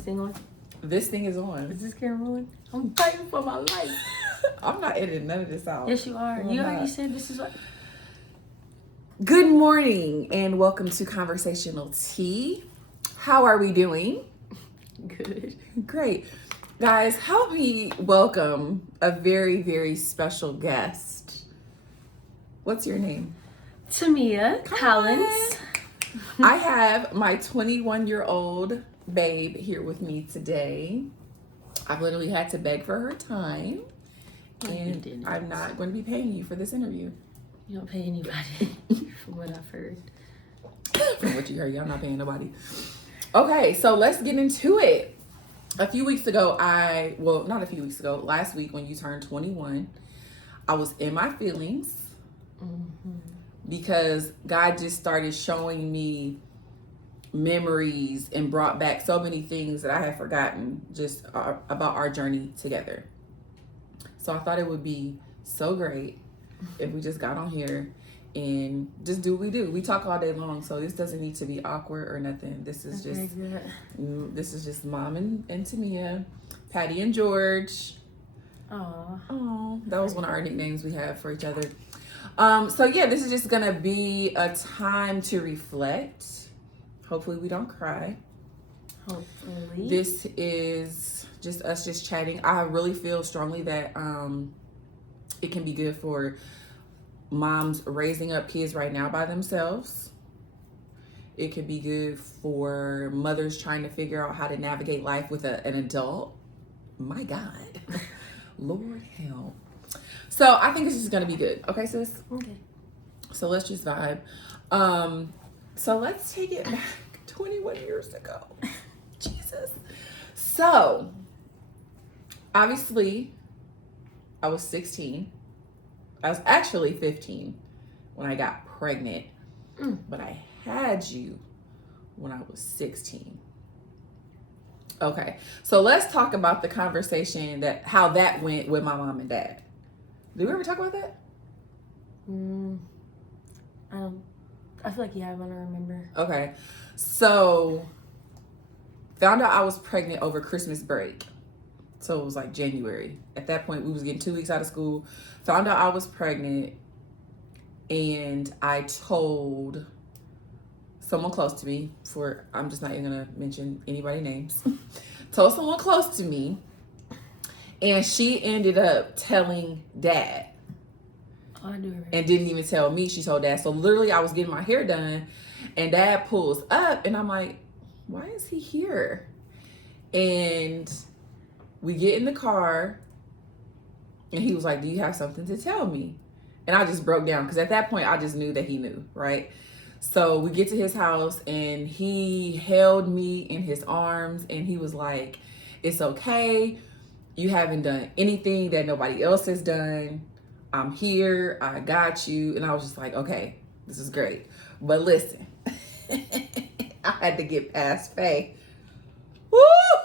this thing on? This thing is on. Is this camera rolling? I'm fighting for my life. I'm not editing none of this out. Yes, you are. No, You I'm already not. said this is what. Good morning and welcome to Conversational Tea. How are we doing? Good. Great. Guys, help me welcome a very, very special guest. What's your name? Tamia Collins. I have my 21-year-old babe here with me today. I've literally had to beg for her time. And I'm not going to be paying you for this interview. You don't pay anybody, from what I've heard. From what you heard, y'all not paying nobody. Okay, so let's get into it. A few weeks ago, not a few weeks ago, last week when you turned 21, I was in my feelings because God just started showing me memories and brought back so many things that I had forgotten just about our journey together. So I thought it would be so great if we just got on here and just do what we do. We talk all day long, so this doesn't need to be awkward or nothing. This is just Mom and Tamia, Patty and George. Oh, that was one of our nicknames we have for each other. So yeah, this is just gonna be a time to reflect. Hopefully we don't cry. Hopefully. This is just us just chatting. I really feel strongly that it can be good for moms raising up kids right now by themselves. It could be good for mothers trying to figure out how to navigate life with an adult. My God. Lord help. So I think this is going to be good. Okay, sis? Okay. So let's just vibe. So let's take it back 21 years ago. Jesus. So, obviously, I was 16. I was actually 15 when I got pregnant. But I had you when I was 16. Okay. So let's talk about the conversation how that went with my mom and dad. Did we ever talk about that? I feel like you have, I don't remember. Okay. So, found out I was pregnant over Christmas break. So it was like January. At that point, we was getting 2 weeks out of school. Found out I was pregnant. And I told someone close to me, I'm just not even going to mention anybody's names. Told someone close to me. And she ended up telling Dad. Oh, I do remember. And didn't even tell me, she told Dad. So literally I was getting my hair done. And Dad pulls up. And I'm like, why is he here? And we get in the car. And he was like, do you have something to tell me? And I just broke down. Because at that point, I just knew that he knew, right? So we get to his house. And he held me in his arms. And he was like, it's okay. You haven't done anything that nobody else has done. I'm here. I got you. And I was just like, okay, this is great. But listen, I had to get past Faye. Woo!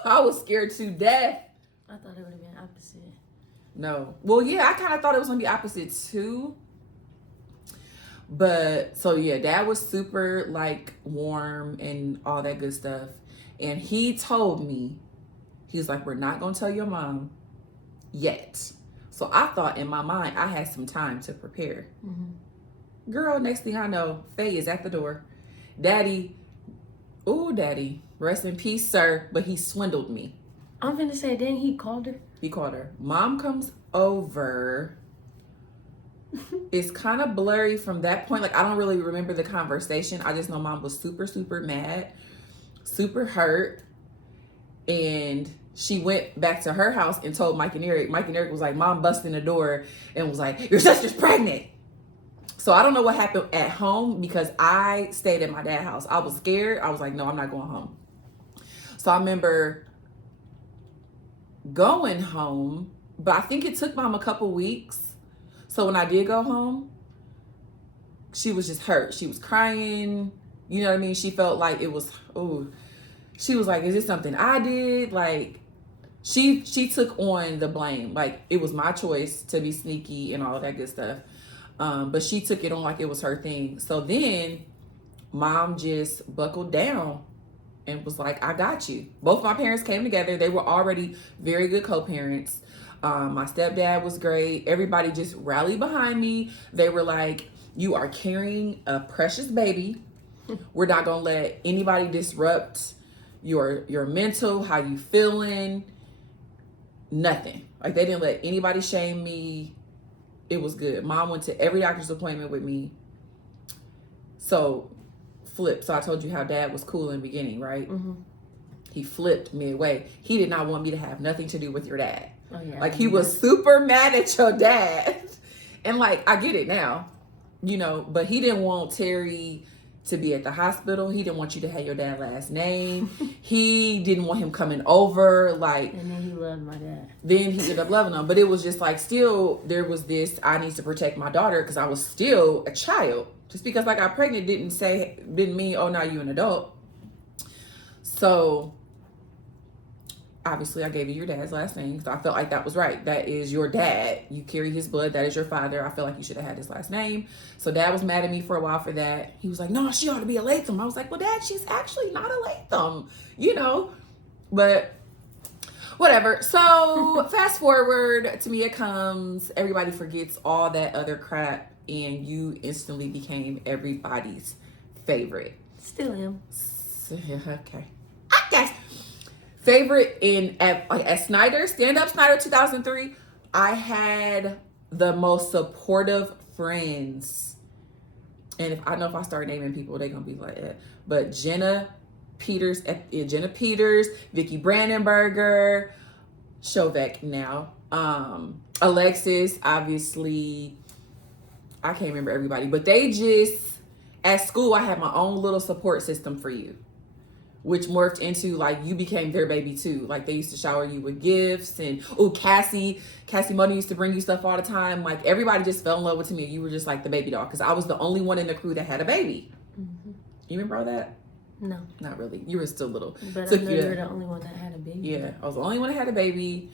I was scared to death. I thought it would have been opposite. No. Well, yeah, I kind of thought it was going to be opposite too. But so yeah, Dad was super like warm and all that good stuff. And he told me, he was like, we're not going to tell your mom yet. So I thought in my mind, I had some time to prepare. Girl, next thing I know, Faye is at the door. Daddy, rest in peace, sir. But he swindled me. I'm finna say, then he called her? He called her. Mom comes over. It's kind of blurry from that point. Like, I don't really remember the conversation. I just know Mom was super, super mad, super hurt. And she went back to her house and told Mike and Eric. Mike and Eric was like, Mom busted in the door and was like, your sister's pregnant. So I don't know what happened at home because I stayed at my dad's house. I was scared. I was like, no, I'm not going home. So I remember going home, but I think it took Mom a couple weeks. So when I did go home, she was just hurt. She was crying. You know what I mean? She felt like it was, she was like, is this something I did? Like, she took on the blame. Like, it was my choice to be sneaky and all of that good stuff. But she took it on like it was her thing. So then Mom just buckled down and was like, I got you. Both my parents came together. They were already very good co-parents. My stepdad was great. Everybody just rallied behind me. They were like, you are carrying a precious baby. We're not going to let anybody disrupt your mental, how you feeling, nothing. Like, they didn't let anybody shame me. It was good. Mom went to every doctor's appointment with me. So, flip. So I told you how dad was cool in the beginning, right? Mm-hmm. He flipped midway. He did not want me to have nothing to do with your dad. Oh, yeah. Like, he was super mad at your dad. And, like, I get it now, you know, but he didn't want Terry to be at the hospital. He didn't want you to have your dad's last name. He didn't want him coming over. Like, and then he loved my dad. Then he ended up loving him. But it was just like, still, there was this, I need to protect my daughter because I was still a child. Just because I got pregnant didn't mean, oh, now you an adult. So, obviously, I gave you your dad's last name because I felt like that was right. That is your dad. You carry his blood. That is your father. I feel like you should have had his last name. So dad was mad at me for a while for that. He was like, no, she ought to be a Latham. I was like, well, dad, she's actually not a Latham, you know. But whatever. So fast forward, Tamia comes. Everybody forgets all that other crap. And you instantly became everybody's favorite. Still am. Okay. Favorite at Snyder, Stand Up Snyder 2003, I had the most supportive friends. And if I start naming people, they're going to be like, but Jenna Peters, Vicky Brandenburger, Shovek now, Alexis, obviously, I can't remember everybody, but they just, at school, I had my own little support system for you, which morphed into, like, you became their baby too. Like, they used to shower you with gifts, and Cassie Money used to bring you stuff all the time. Like, everybody just fell in love with me. You were just like the baby doll because I was the only one in the crew that had a baby. Mm-hmm. You remember all that? No, not really. You were still little. But I know you were the only one that had a baby. Yeah, I was the only one that had a baby.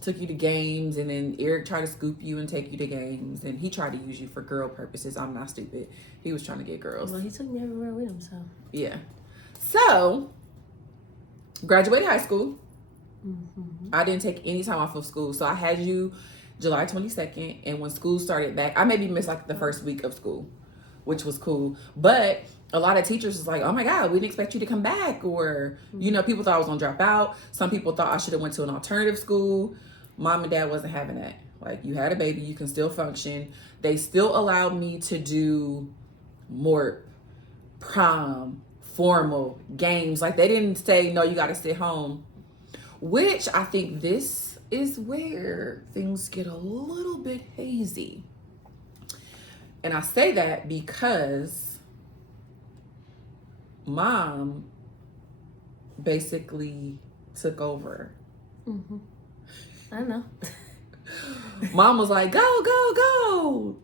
Took you to games, and then Eric tried to scoop you and take you to games, and he tried to use you for girl purposes. I'm not stupid. He was trying to get girls. Well, he took me everywhere with him, so. Yeah. So, graduated high school. Mm-hmm. I didn't take any time off of school, so I had you July 22nd, and when school started back, I maybe missed like the first week of school, which was cool, but a lot of teachers was like, oh my God, we didn't expect you to come back, or, you know, people thought I was gonna drop out. Some people thought I should have went to an alternative school. Mom and dad wasn't having that. Like, you had a baby, you can still function. They still allowed me to do more prom, formal games. Like, they didn't say, no, you got to sit home, which I think this is where things get a little bit hazy. And I say that because Mom basically took over. Mm-hmm. I know. Mom was like, go, go, go.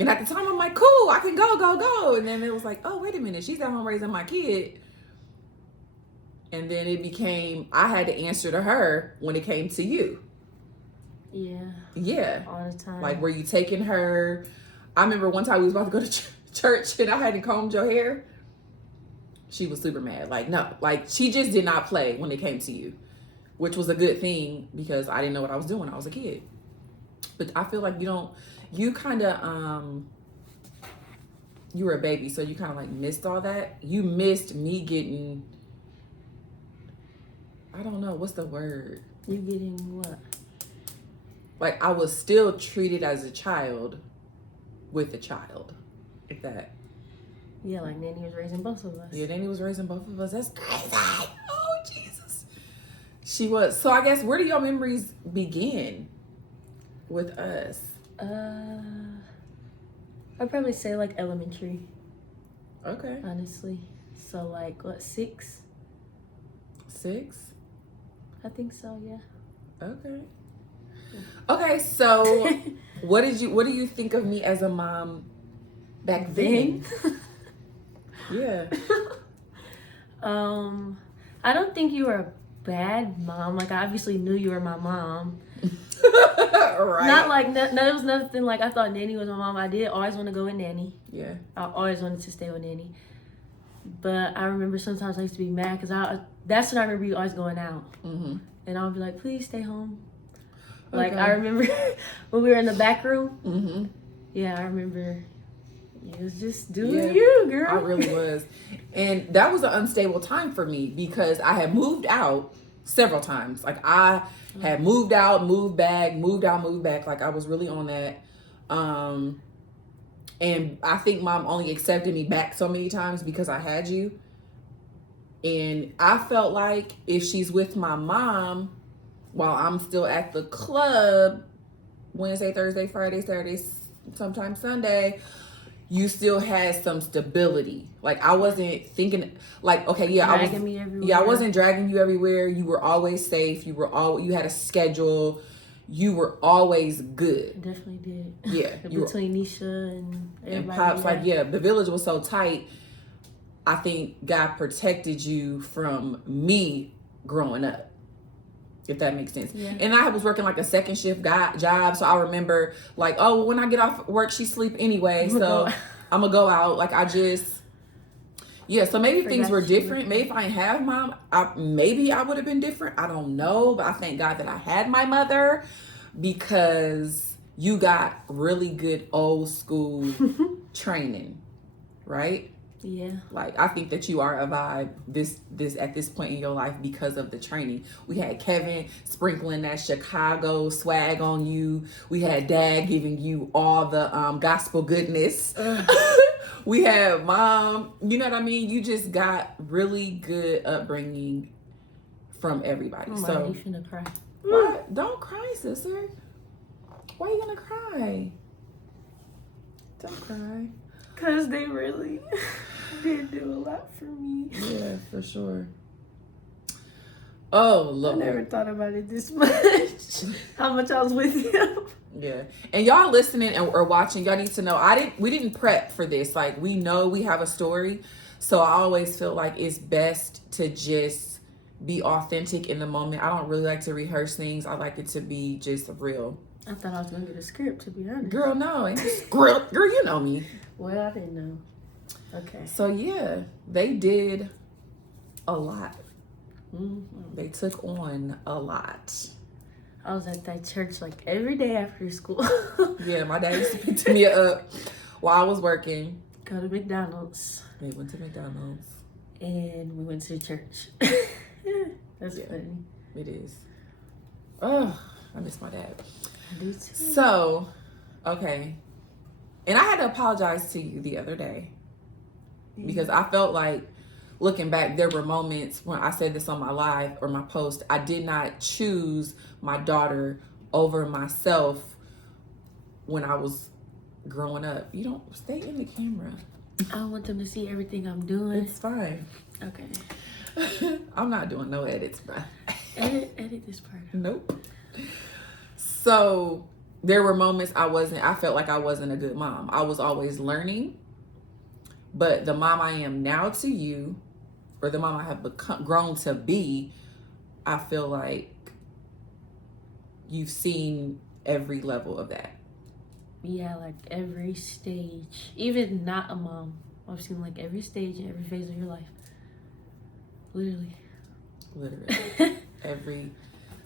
And at the time, I'm like, cool, I can go. And then it was like, oh, wait a minute. She's at home raising my kid. And then it became, I had to answer to her when it came to you. Yeah. Yeah. All the time. Like, were you taking her? I remember one time we was about to go to church and I hadn't combed your hair. She was super mad. Like, no. Like, she just did not play when it came to you. Which was a good thing because I didn't know what I was doing when I was a kid. But I feel like you kind of, you were a baby, so you kind of like missed all that. You missed me getting, I don't know, what's the word? You getting what? Like, I was still treated as a child with a child. If that. Yeah, like Nanny was raising both of us. Yeah, Nanny was raising both of us. That's crazy. Oh, Jesus. She was. So I guess, where do your memories begin with us? I'd probably say like elementary. Okay. Honestly. So like, what, 6? 6? I think so, yeah. Okay. Okay, so what do you think of me as a mom back then? Yeah. I don't think you were a bad mom. Like, I obviously knew you were my mom. Right. Not like, there was nothing like I thought Nanny was my mom. I did always want to go with Nanny. Yeah. I always wanted to stay with Nanny. But I remember sometimes I used to be mad because that's when I remember you always going out. Mm-hmm. And I'll be like, please stay home. Like, Okay. I remember when we were in the back room. Mm-hmm. Yeah, I remember you was just doing Yeah, you, girl. I really was. And that was an unstable time for me because I had moved out several times. Like, I had moved out, moved back, moved out, moved back. Like, I was really on that. And I think mom only accepted me back so many times because I had you. And I felt like if she's with my mom while I'm still at the club Wednesday, Thursday, Friday, Saturday, sometimes Sunday, you still had some stability. Like, I wasn't thinking, like, okay, yeah, Dragging me everywhere. Yeah, I wasn't dragging you everywhere. You were always safe. You had a schedule. You were always good. Definitely did. Yeah, Between Nisha and everybody. And Pops, like, yeah, the village was so tight. I think God protected you from me growing up, if that makes sense. Yeah. And I was working like a second shift job, so I remember like, oh, when I get off work, she sleep anyway, so I'm gonna go out. Like, so maybe things were different. Maybe if I didn't have mom, maybe I would have been different. I don't know, but I thank God that I had my mother because you got really good old school training, right? Yeah. Like, I think that you are a vibe this at this point in your life because of the training. We had Kevin sprinkling that Chicago swag on you. We had Dad giving you all the gospel goodness. We had Mom. You know what I mean? You just got really good upbringing from everybody. I'm so already finna cry. What? Don't cry, sister. Why are you gonna cry? Don't cry. Cause they really did do a lot for me. Yeah, for sure. Oh, Lord. I never thought about it this much. How much I was with you. Yeah. And y'all listening or watching, y'all need to know we didn't prep for this. Like, we know we have a story. So I always feel like it's best to just be authentic in the moment. I don't really like to rehearse things. I like it to be just real. I thought I was gonna get a script, to be honest. Girl, no. Ain't girl, you know me. Well, I didn't know. Okay. So yeah, they did a lot. Mm-hmm. They took on a lot. I was at that church like every day after school. Yeah, my dad used to pick me up while I was working. Go to McDonald's. We went to McDonald's. And we went to church. That's funny. It is. Oh, I miss my dad. I do too. So, okay. And I had to apologize to you the other day because I felt like, looking back, there were moments when I said this on my live or my post, I did not choose my daughter over myself when I was growing up. You don't stay in the camera. I don't want them to see everything I'm doing. It's fine. Okay. I'm not doing no edits, bro. Edit this part. Nope. So there were moments I felt like I wasn't a good mom. I was always learning. But the mom I am now to you, or the mom I have grown to be, I feel like you've seen every level of that. Yeah, like every stage. Even not a mom. I've seen like every stage and every phase of your life. Literally. Every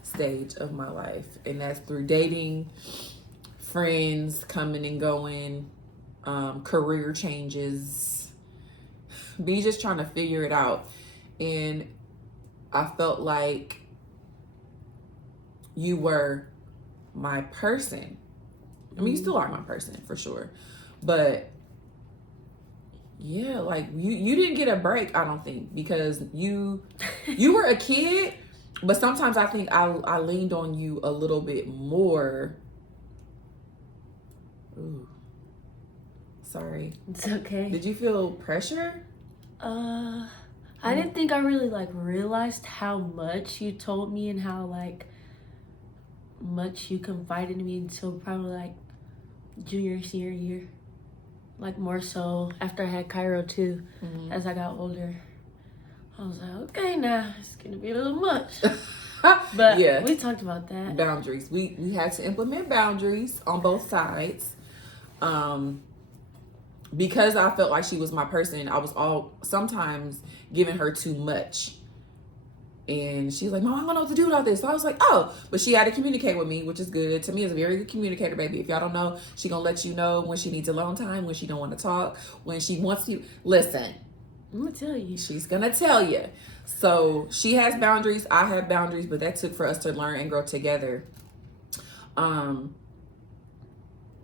stage of my life. And that's through dating, friends coming and going, career changes, me just trying to figure it out. And I felt like you were my person. I mean, you still are my person for sure. But yeah, like you didn't get a break, I don't think, because you were a kid, but sometimes I think I leaned on you a little bit more. Ooh. Sorry. It's okay. Did you feel pressure? I didn't think I really like realized how much you told me and how like much you confided in me until probably like junior, senior year. Like more so after I had Cairo too. As I got older, I was like, okay, now it's gonna be a little much. But yeah, we talked about that. Boundaries. We had to implement boundaries on both sides. because I felt like she was my person, I was sometimes giving her too much. And she's like, Mom, I don't know what to do with all this. So I was like, oh, but she had to communicate with me, which is good. To me, is a very good communicator, baby. If y'all don't know, she gonna let you know when she needs alone time, when she don't want to talk, when she wants to. Listen, I'm gonna tell you. She's gonna tell you. So she has boundaries. I have boundaries, but that took for us to learn and grow together.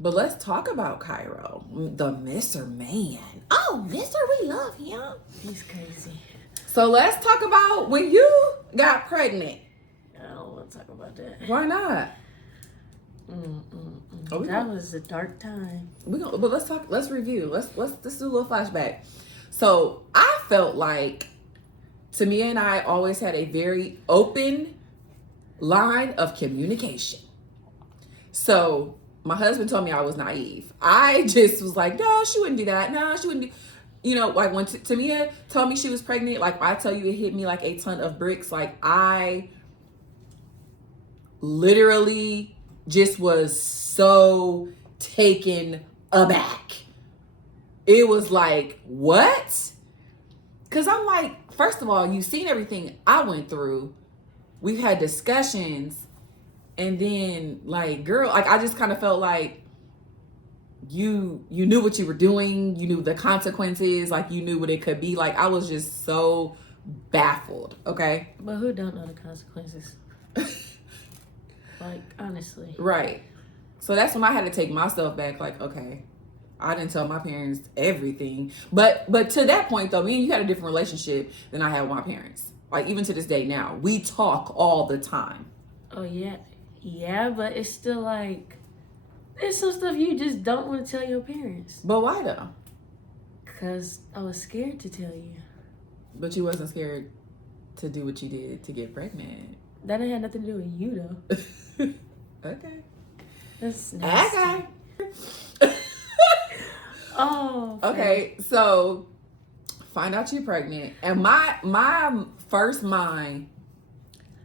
But let's talk about Cairo, the Mr. Man. Oh, Mr. We love him. He's crazy. So let's talk about when you got pregnant. I don't want to talk about that. Why not? That was a dark time. But let's talk. Let's review. Let's do a little flashback. So I felt like Tamia and I always had a very open line of communication. So my husband told me I was naive. I just was like, no, she wouldn't do that. No, she wouldn't do. You know, like when Tamia told me she was pregnant, like I tell you, it hit me like a ton of bricks. Like I literally just was so taken aback. It was like, what? Because I'm like, first of all, you've seen everything I went through. We've had discussions. And then, like, girl, like, I just kind of felt like you knew what you were doing. You knew the consequences. Like, you knew what it could be. Like, I was just so baffled, okay? But who don't know the consequences? Like, honestly. Right. So that's when I had to take myself back. Like, okay, I didn't tell my parents everything. But to that point, though, me and you had a different relationship than I had with my parents. Like, even to this day now. We talk all the time. Oh, yeah. Yeah, but it's still like, there's some stuff you just don't want to tell your parents. But why though? Because I was scared to tell you. But you wasn't scared to do what you did to get pregnant. That didn't have nothing to do with you though. Okay. That's nasty. Okay. Oh. Okay, so find out you're pregnant. And my first mind,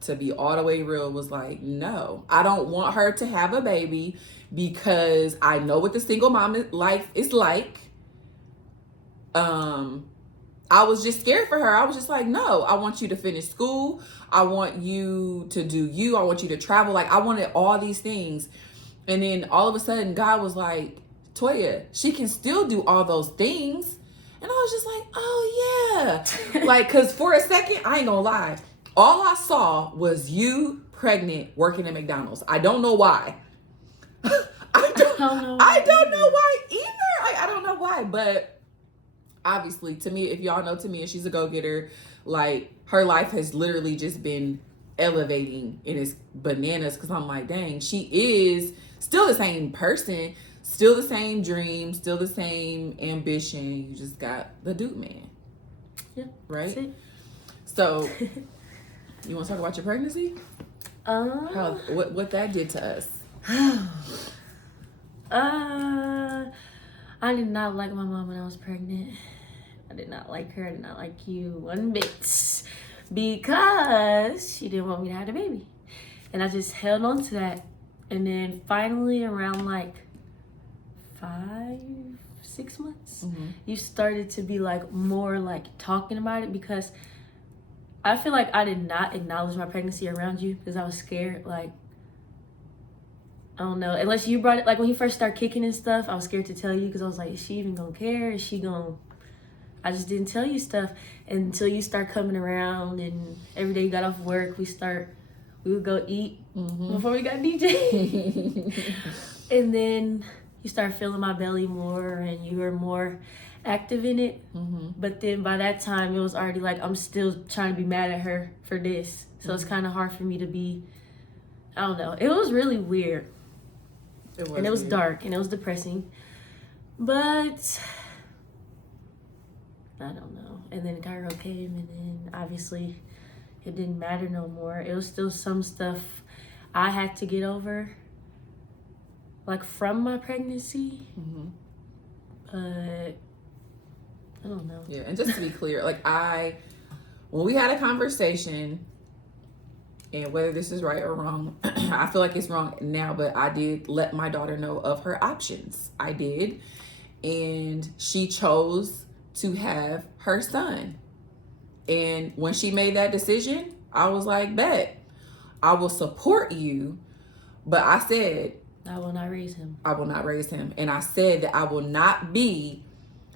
to be all the way real, was like, no, I don't want her to have a baby because I know what the single mom life is like. I was just scared for her. I was just like, no, I want you to finish school. I want you to do you. I want you to travel. Like, I wanted all these things. And then all of a sudden, God was like, Toya, she can still do all those things. And I was just like, oh, yeah. Like, because for a second, I ain't gonna lie. All I saw was you pregnant working at McDonald's. I don't know why. I don't know why either. I don't know why. But obviously, to me, if y'all know Tamia, she's a go-getter. Like, her life has literally just been elevating, and it's bananas because I'm like, dang, she is still the same person, still the same dream, still the same ambition. You just got the dude man. Yeah. Right? So... You want to talk about your pregnancy? What that did to us? I did not like my mom when I was pregnant. I did not like her. I did not like you one bit because she didn't want me to have a baby, and I just held on to that. And then finally, around like 5-6 months, you started to be like more like talking about it because. I feel like I did not acknowledge my pregnancy around you because I was scared. Like, I don't know. Unless you brought it, like when you first started kicking and stuff, I was scared to tell you because I was like, is she even gonna care? Is she gonna... I just didn't tell you stuff until you start coming around, and every day you got off work, we would go eat before we got DJ. And then you start feeling my belly more and you were more active in it. But then by that time it was already like I'm still trying to be mad at her for this, so it's kind of hard for me to be, I don't know, it was really weird. It was dark and it was depressing, but I don't know. And then Cairo came, and then obviously it didn't matter no more. It was still some stuff I had to get over, like from my pregnancy. But I don't know. Yeah, and just to be clear, like when we had a conversation, and whether this is right or wrong, I feel like it's wrong now, but I did let my daughter know of her options. I did. and she chose to have her son. And when she made that decision, I was like, bet, I will support you. But I said, I will not raise him. I will not raise him. And I said that I will not be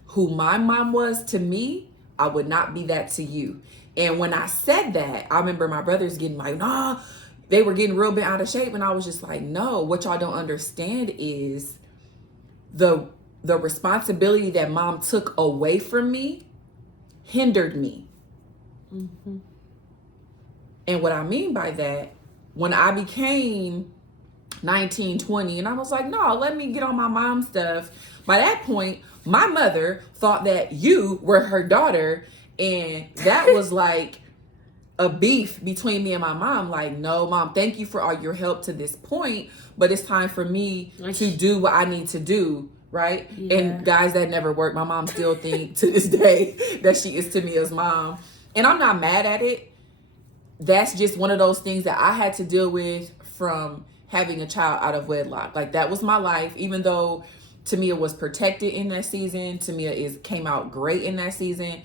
who my mom was to me. I would not be that to you. And when I said that, I remember my brothers getting like, nah, they were getting real bit out of shape. And I was just like, no, what y'all don't understand is the responsibility that mom took away from me hindered me. Mm-hmm. And what I mean by that, when I became 19, 20, and I was like, no, let me get on my mom stuff. By that point, my mother thought that you were her daughter, and that was like a beef between me and my mom. Like, no, mom, thank you for all your help to this point, but it's time for me to do what I need to do, right? Yeah. And guys, that never worked. My mom still think to this day that she is to me as mom, and I'm not mad at it. That's just one of those things that I had to deal with from having a child out of wedlock. Like, that was my life, even though Tamia was protected in that season. Tamia came out great in that season.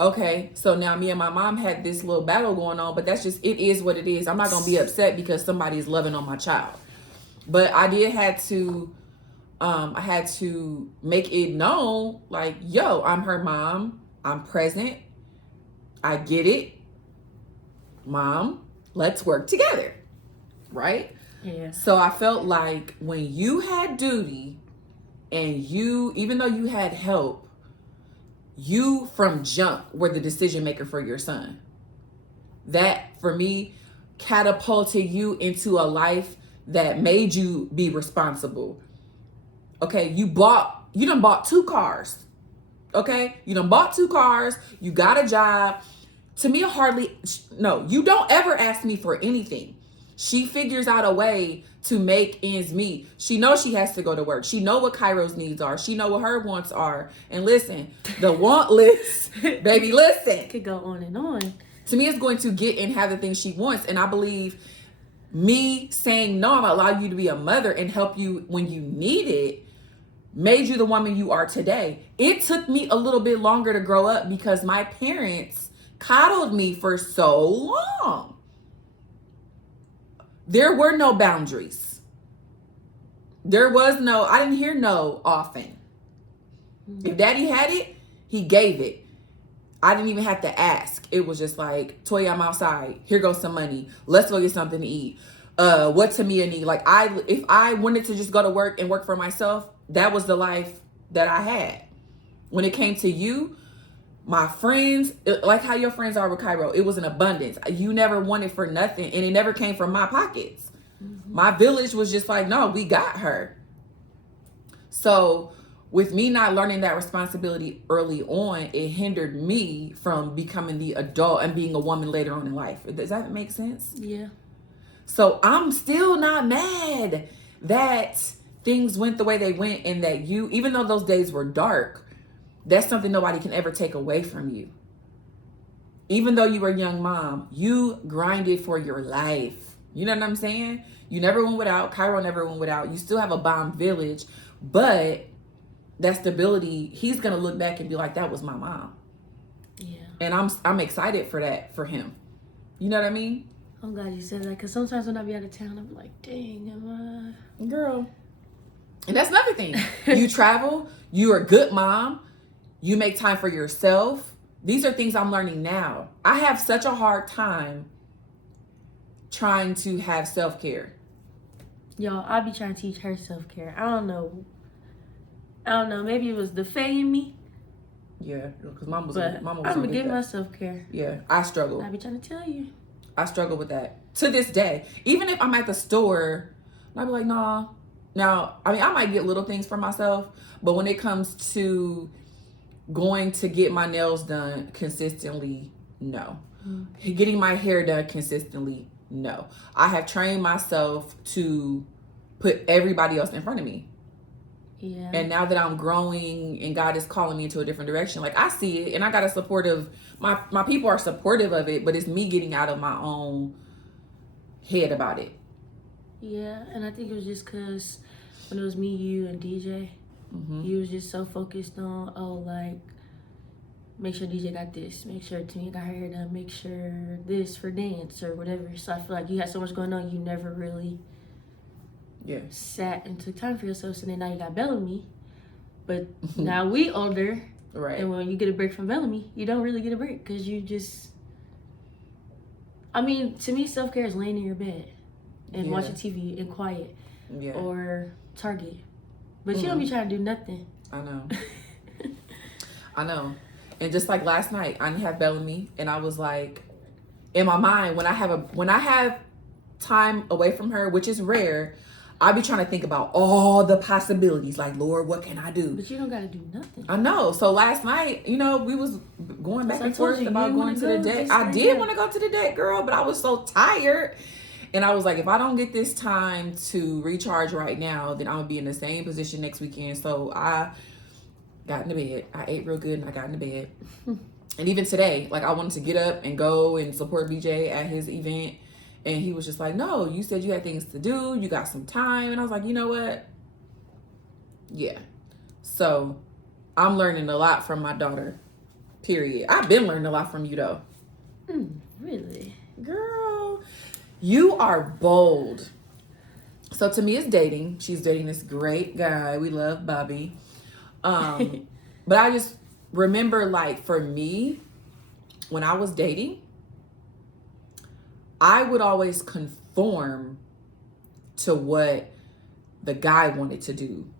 Okay, so now me and my mom had this little battle going on, but that's just, it is what it is. I'm not going to be upset because somebody's loving on my child. But I had to make it known, like, yo, I'm her mom. I'm present. I get it. Mom, let's work together. Right? Yeah. So I felt like when you had duty and you, even though you had help, you from jump were the decision maker for your son. That, for me, catapulted you into a life that made you be responsible. Okay, you done bought 2 cars. Okay, you done bought 2 cars. You got a job. Tamia you don't ever ask me for anything. She figures out a way to make ends meet. She knows she has to go to work. She know what Cairo's needs are. She know what her wants are. And listen, the want list, baby, listen. It could go on and on. Tamia's going to get and have the things she wants. And I believe me saying no, I'm gonna allow you to be a mother and help you when you need it, made you the woman you are today. It took me a little bit longer to grow up because my parents coddled me for so long. There were no boundaries. I didn't hear no often. If daddy had it, he gave it. I didn't even have to ask. It was just like, Toya, I'm outside. Here goes some money. Let's go get something to eat. What Tamia need? Like, if I wanted to just go to work and work for myself, that was the life that I had. When it came to you, my friends, like how your friends are with Cairo, it was an abundance. You never wanted for nothing, and it never came from my pockets. Mm-hmm. My village was just like, no, we got her. So with me not learning that responsibility early on, it hindered me from becoming the adult and being a woman later on in life. Does that make sense? Yeah. So I'm still not mad that things went the way they went, and that you, even though those days were dark, that's something nobody can ever take away from you. Even though you were a young mom, you grinded for your life. You know what I'm saying? You never went without. Cairo never went without. You still have a bomb village, but that stability, he's going to look back and be like, that was my mom. Yeah. And I'm excited for that, for him. You know what I mean? I'm glad you said that, because sometimes when I be out of town, I'm like, dang, am I? Girl. And that's another thing. You travel. You're a good mom. You make time for yourself. These are things I'm learning now. I have such a hard time trying to have self-care. Y'all, I be trying to teach her self-care. I don't know. Maybe it was the fae in me. Yeah, because mama was I'm gonna give myself care. Yeah, I struggle. I be trying to tell you. I struggle with that to this day. Even if I'm at the store, I be like, nah. Now, I mean, I might get little things for myself, but when it comes to going to get my nails done consistently, no. Mm-hmm. Getting my hair done consistently, no. I have trained myself to put everybody else in front of me. Yeah. And now that I'm growing and God is calling me into a different direction, like, I see it, and I got a supportive, my people are supportive of it, but it's me getting out of my own head about it. Yeah, and I think it was just because when it was me, you, and DJ, You was just so focused on, like, make sure DJ got this, make sure Tamia got her hair done, make sure this for dance or whatever. So I feel like you had so much going on, you never really sat and took time for yourself. So then now you got Bellamy, but now we older, right? And when you get a break from Bellamy, you don't really get a break because you just. I mean, to me, self-care is laying in your bed and watching TV and quiet, or Target, but you don't be trying to do nothing. I know. I know. And just like last night, I didn't have Bellamy, and I was like, in my mind, when I have time away from her, which is rare, I be trying to think about all the possibilities. Like, Lord, what can I do? But you don't got to do nothing. I know. So last night, we was going back and forth about going to the date. I did want to go to the date, girl, but I was so tired. And I was like, if I don't get this time to recharge right now, then I'm going to be in the same position next weekend. So I got into bed. I ate real good and I got into bed. And even today, like, I wanted to get up and go and support BJ at his event. And he was just like, no, you said you had things to do. You got some time. And I was like, you know what? Yeah. So I'm learning a lot from my daughter, period. I've been learning a lot from you, though. Really? Girl, you are bold. So Tamia's dating. She's dating this great guy. We love Bobby. But I just remember, like, for me, when I was dating, I would always conform to what the guy wanted to do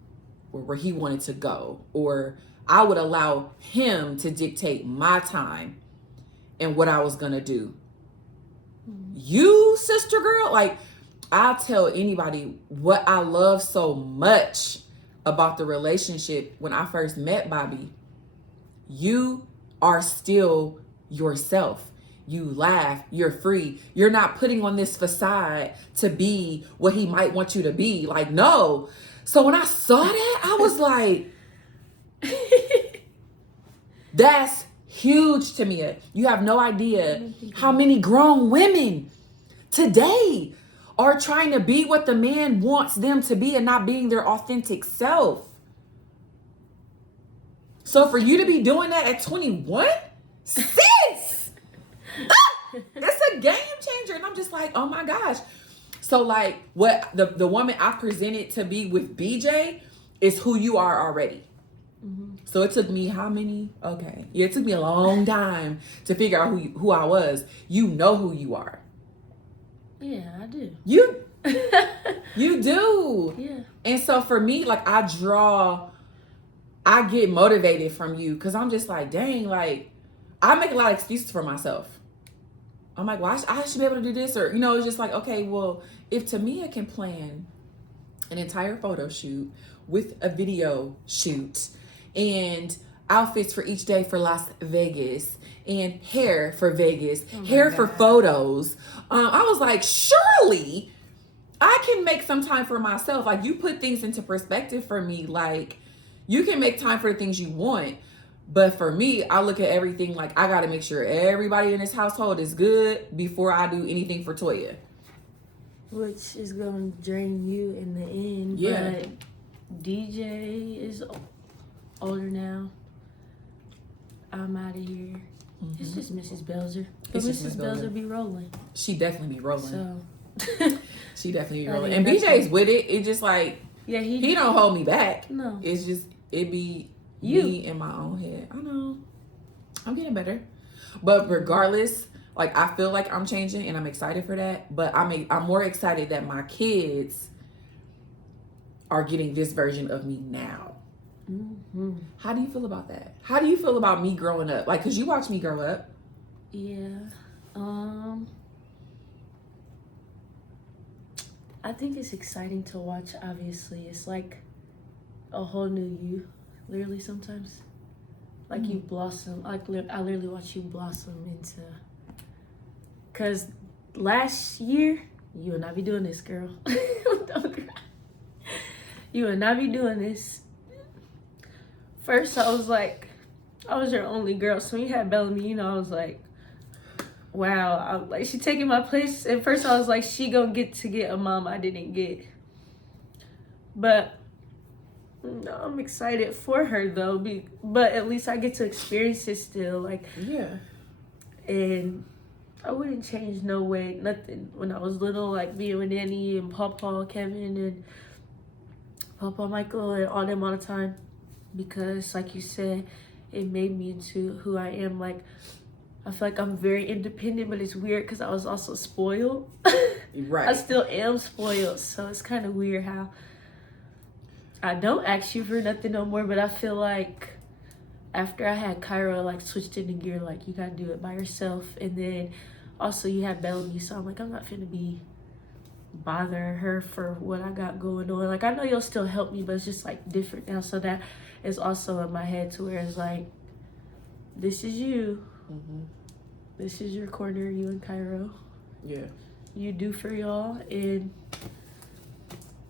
or where he wanted to go, or I would allow him to dictate my time and what I was gonna do. You, sister girl, like, I'll tell anybody what I love so much about the relationship. When I first met Bobby, you are still yourself. You laugh, you're free. You're not putting on this facade to be what he might want you to be. Like, no. So when I saw that, I was like, that's huge to me. You have no idea how many grown women today are trying to be what the man wants them to be and not being their authentic self. So for you to be doing that at 21, sis, that's a game changer. And I'm just like, oh my gosh. So like, what the woman I presented to be with BJ is who you are already. So it took me how many? Okay. Yeah, it took me a long time to figure out who I was. You know who you are. Yeah, I do. You do. Yeah. And so for me, like, I get motivated from you because I'm just like, dang, like, I make a lot of excuses for myself. I'm like, well, I should be able to do this. Or, it's just like, okay, well, if Tamia can plan an entire photo shoot with a video shoot and outfits for each day for Las Vegas and hair for Vegas, hair for photos. I was like, surely I can make some time for myself. Like, you put things into perspective for me. Like, you can make time for the things you want. But for me, I look at everything like I got to make sure everybody in this household is good before I do anything for Toya. Which is going to drain you in the end. Yeah. But DJ is older now. I'm out of here. It's just Mrs. Belzer. But Mrs. Belzer be rolling. She definitely be rolling. So. She definitely be rolling. And BJ's with it. It just like, yeah, he don't hold me back. No. It's just, it be me in my own head. I know. I'm getting better. But regardless, like, I feel like I'm changing and I'm excited for that. But I'm more excited that my kids are getting this version of me now. Mm-hmm. How do you feel about that? How do you feel about me growing up? Like, because you watched me grow up. Yeah. I think it's exciting to watch, obviously. It's like a whole new you, literally, sometimes. Like, you blossom. Like, I literally watch you blossom into... Because last year, you would not be doing this, girl. Don't cry. You would not be doing this. First, I was like, I was your only girl. So when you had Bellamy, I was like, wow. She taking my place. At first, I was like, she gonna get a mom I didn't get. But No, I'm excited for her though, but at least I get to experience it still. Like, Yeah. And I wouldn't change no way, nothing. When I was little, like being with Nanny and Papa Kevin and Papa Michael and all them all the time, because like you said, it made me into who I am. Like, I feel like I'm very independent, but it's weird because I was also spoiled. Right. I still am spoiled, so it's kind of weird how I don't ask you for nothing no more, but I feel like after I had Cairo, like switched into gear, like you gotta do it by yourself, and then also you have Bellamy, so I'm like, I'm not finna be bothering her for what I got going on. Like, I know you'll still help me, but it's just like different now, so that is also in my head to where it's like, this is you. Mm-hmm. This is your corner, you and Cairo. Yeah. You do for y'all, and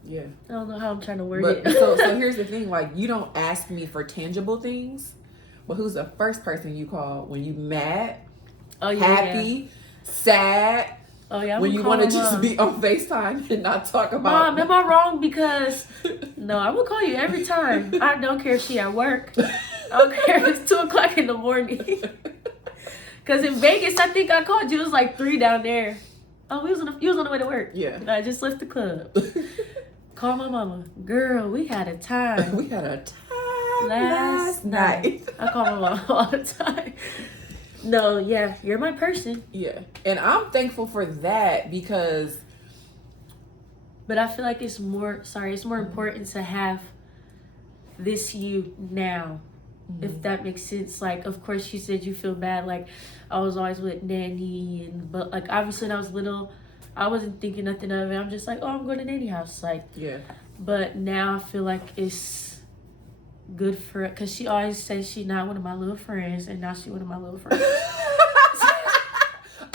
yeah. I don't know how I'm trying to word But it. so here's the thing, like, you don't ask me for tangible things, but who's the first person you call when you mad, happy, sad? Oh yeah, when you want to just be on FaceTime and not talk about. Mom, am I wrong? Because no, I will call you every time. I don't care if she at work. I don't care if it's 2:00 in the morning. Cause in Vegas, I think I called you. It was like 3 down there. Oh, you was on the way to work. Yeah. I just left the club. Call my mama. Girl, we had a time. We had a time last night. I call my mom all the time. No, yeah, you're my person. Yeah. And I'm thankful for that because. But I feel like it's more important to have this you now. Mm-hmm. If that makes sense. Like, of course, you said you feel bad. Like, I was always with Nanny. But, like, obviously, when I was little, I wasn't thinking nothing of it. I'm just like, oh, I'm going to Nanny house. Like, yeah. But now I feel like it's good for it. Because she always says she's not one of my little friends. And now she's one of my little friends.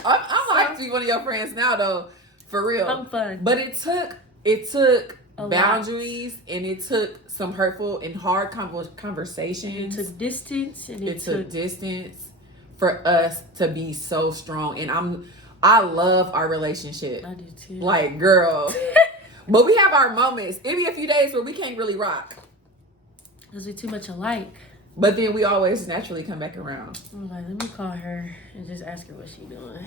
I'm like to be one of your friends now, though. For real. I'm fun. But it took boundaries, and it took some hurtful and hard conversations. It took distance, and it took distance for us to be so strong. And I love our relationship. I do too. Like, girl. But we have our moments. It be a few days where we can't really rock. Because we're too much alike. But then we always naturally come back around. I'm like, let me call her and just ask her what she doing.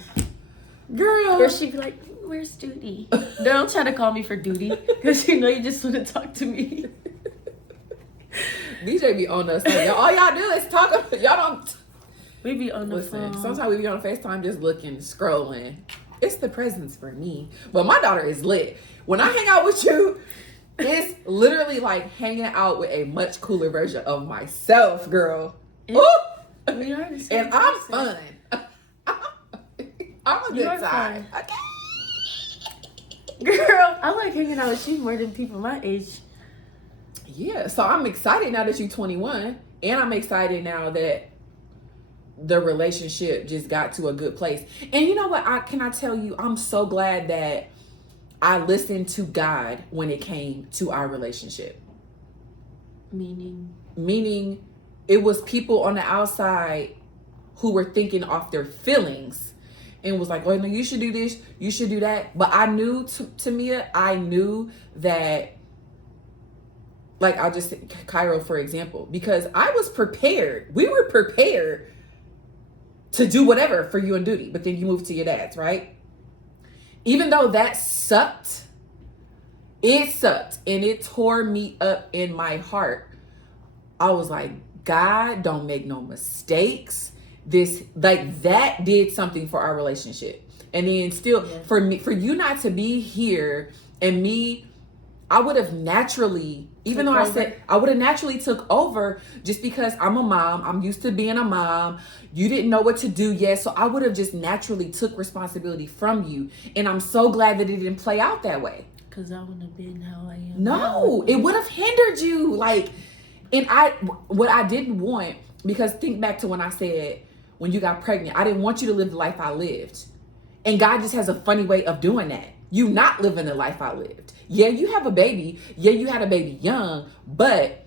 Girl. Or she'd be like, where's Duty? Don't try to call me for Duty. Because you know you just want to talk to me. DJ be on us. Like, all y'all do is talk. Y'all don't. We be on the phone. Sometimes we be on FaceTime just looking, scrolling. It's the presence for me. But my daughter is lit. When I hang out with you, it's literally like hanging out with a much cooler version of myself, girl. We are the same and I'm person. fun. I'm a good time. Okay. Girl, I like hanging out with you more than people my age. Yeah, so I'm excited now that you're 21. And I'm excited now that the relationship just got to a good place. And you know what? I tell you, I'm so glad that I listened to God when it came to our relationship. Meaning it was people on the outside who were thinking off their feelings and was like, oh, no, you should do this, you should do that. But I knew, Tamia, I knew that, like, I'll just say Cairo, for example, because I was prepared. We were prepared to do whatever for you and Duty, but then you moved to your dad's, right? Even though that sucked, and it tore me up in my heart. I was like, God, don't make no mistakes. That did something for our relationship. And then still, for you not to be here and me, I would have naturally, even though I said I would have naturally took over just because I'm a mom. I'm used to being a mom. You didn't know what to do yet. So I would have just naturally took responsibility from you. And I'm so glad that it didn't play out that way. Because I wouldn't have been how I am. No, it would have hindered you. What I didn't want, because think back to when I said, when you got pregnant, I didn't want you to live the life I lived. And God just has a funny way of doing that. You not living the life I lived. Yeah, you have a baby. Yeah, you had a baby young, but